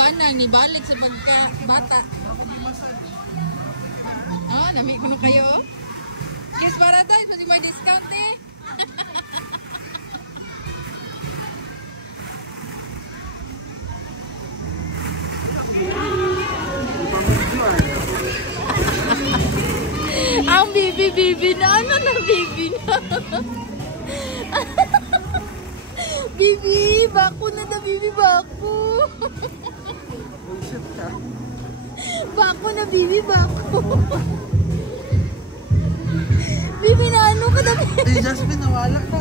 banang ni balik sa pagka bata. Oh, nami ko kayo. Kiss Paradise, pati may discount eh. Ang bibi na. Ano na bibi na? Bibi, bako na bibi, bako. Bako na bibi, bako. Bibi na ano ka na bibi? Hey, Jasmine, nawala ka.